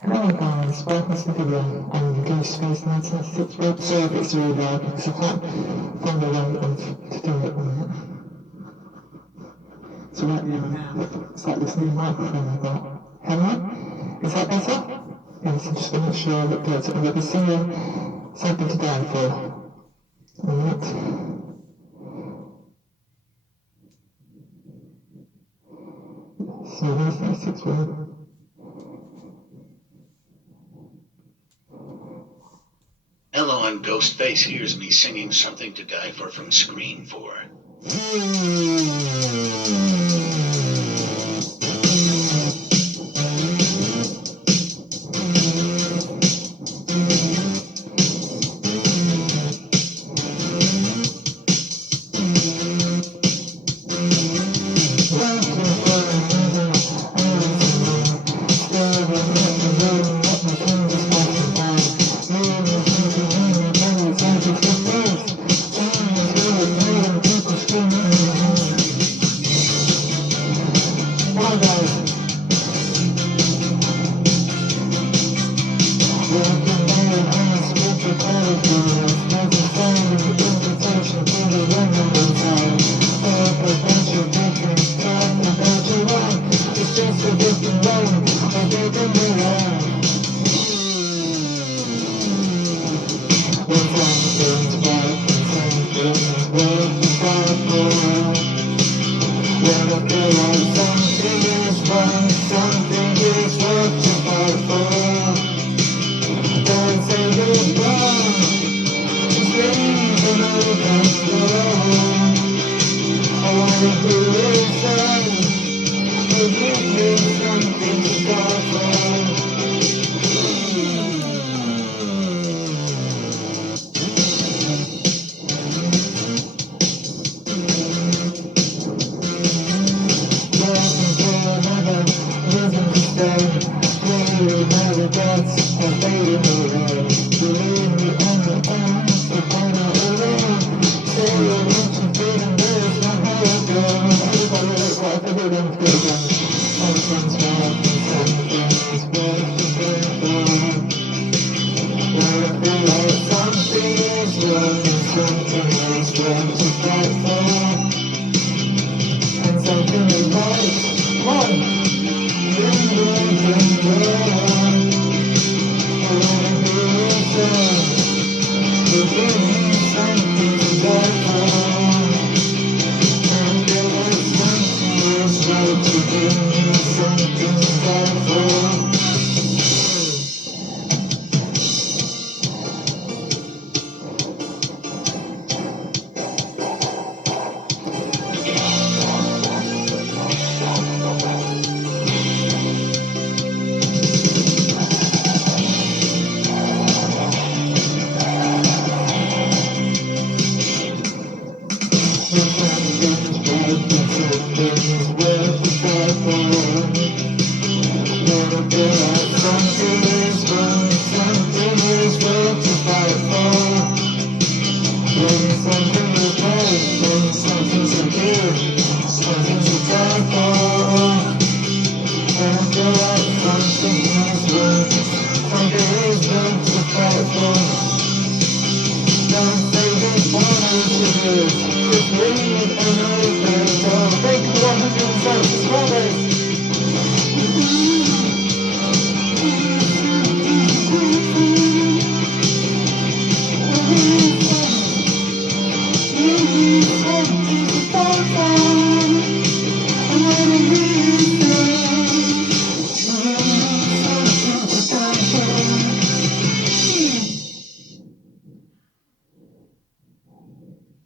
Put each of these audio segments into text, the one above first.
Hello guys, welcome to the video on Ghost Space 1996 web service review because I can't find a way to do it on it. So right now, it's like this new microphone I've got. Hello? Is that better? Yes, I'm just going to sure that good. I'm going to sing you something to die for. Alright? So here's the 6 word. Hello, I'm Ghostface. Here's me singing Something to Die For from Screen 4.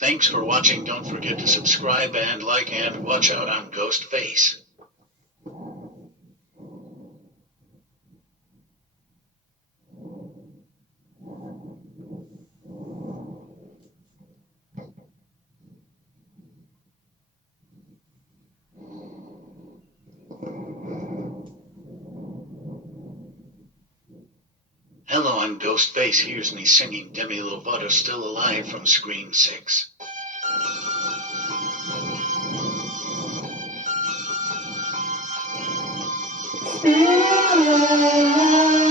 Thanks for watching. Don't forget to subscribe and like and watch out on Ghostface. Hello, I'm Ghostface. Here's me singing Demi Lovato Still Alive from Screen 6. Still alive.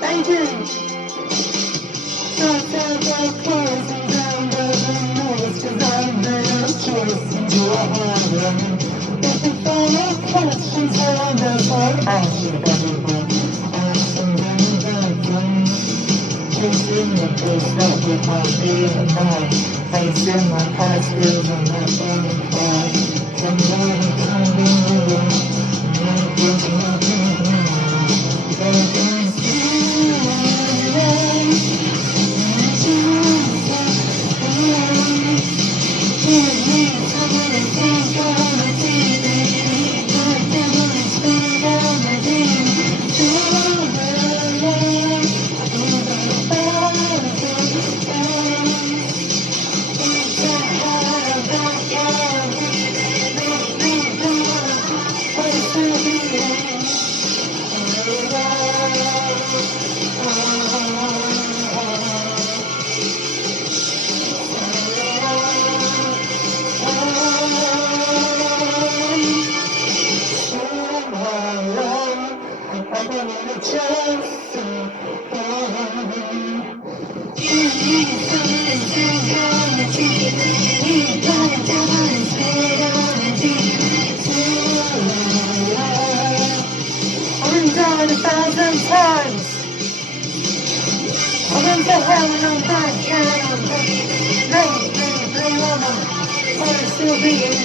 Thank you. Sometimes I'm closing down, but I know it's 'cause I made a choice into a heaven. If you find any questions, I'll never ask you everyone. Asking them again. Chasing the place that would not be enough. Facing my past fears and my burning fire. Somebody tell me you not looking at me. I've been down 1,000 times. I've been to hell and I'm back again. But it's still beating.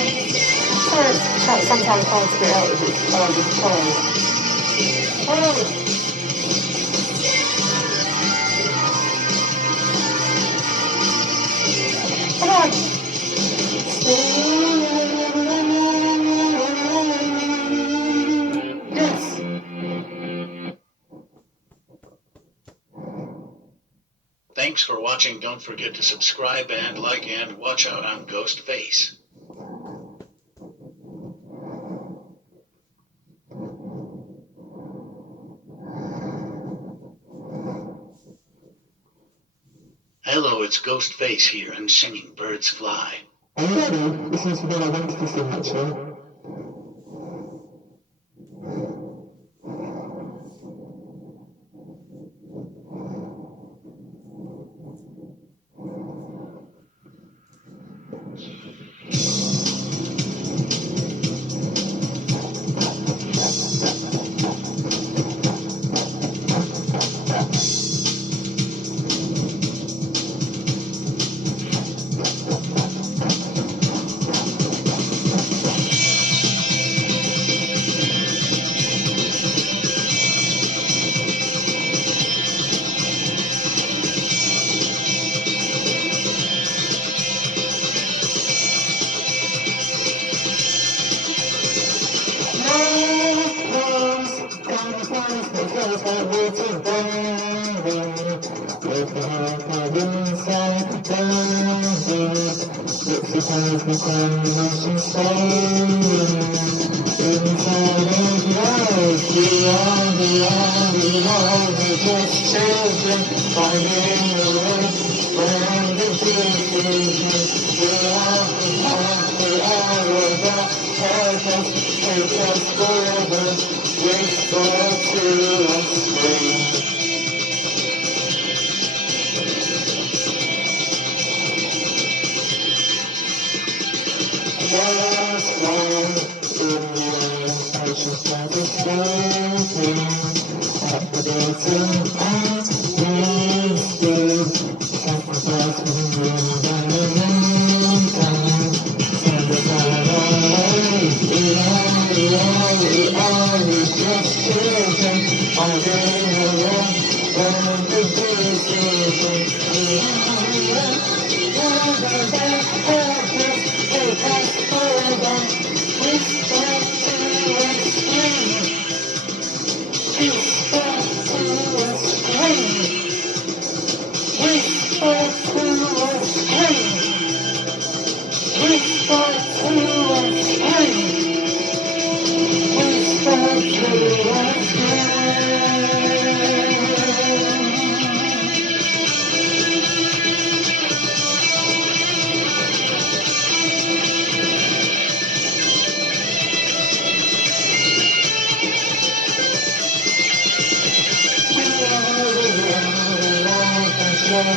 Sometimes hard to get out of it. Oh, come on. Yes. Thanks for watching. Don't forget to subscribe and like and watch out on Ghostface. Hello, it's Ghostface here and singing Birds Fly. Are you ready? This is what I wanted to sing actually.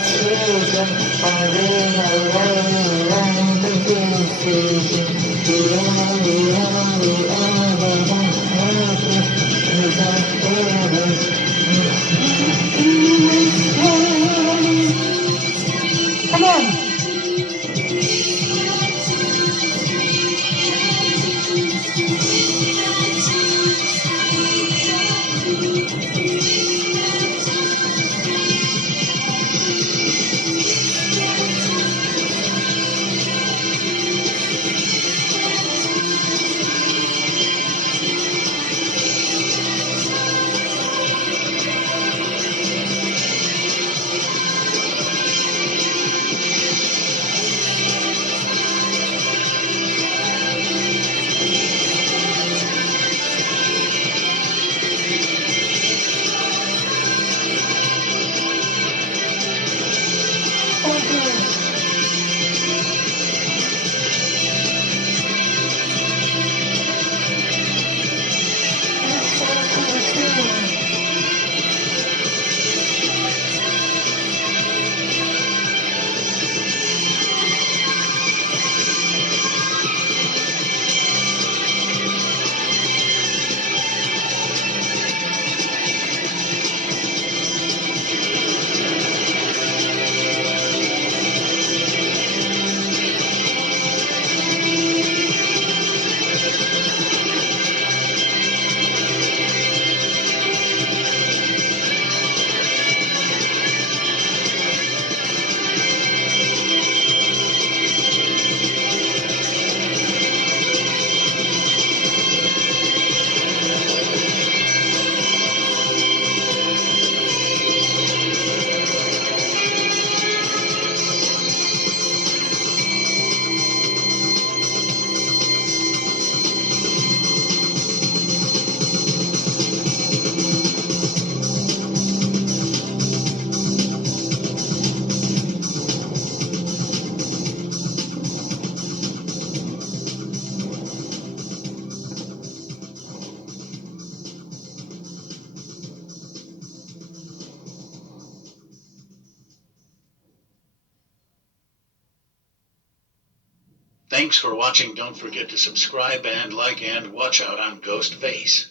children are in a lonely land of confusion. The only other one helpless is our borders. Come on! Thanks for watching. Don't forget to subscribe and like and watch out on Ghost Face.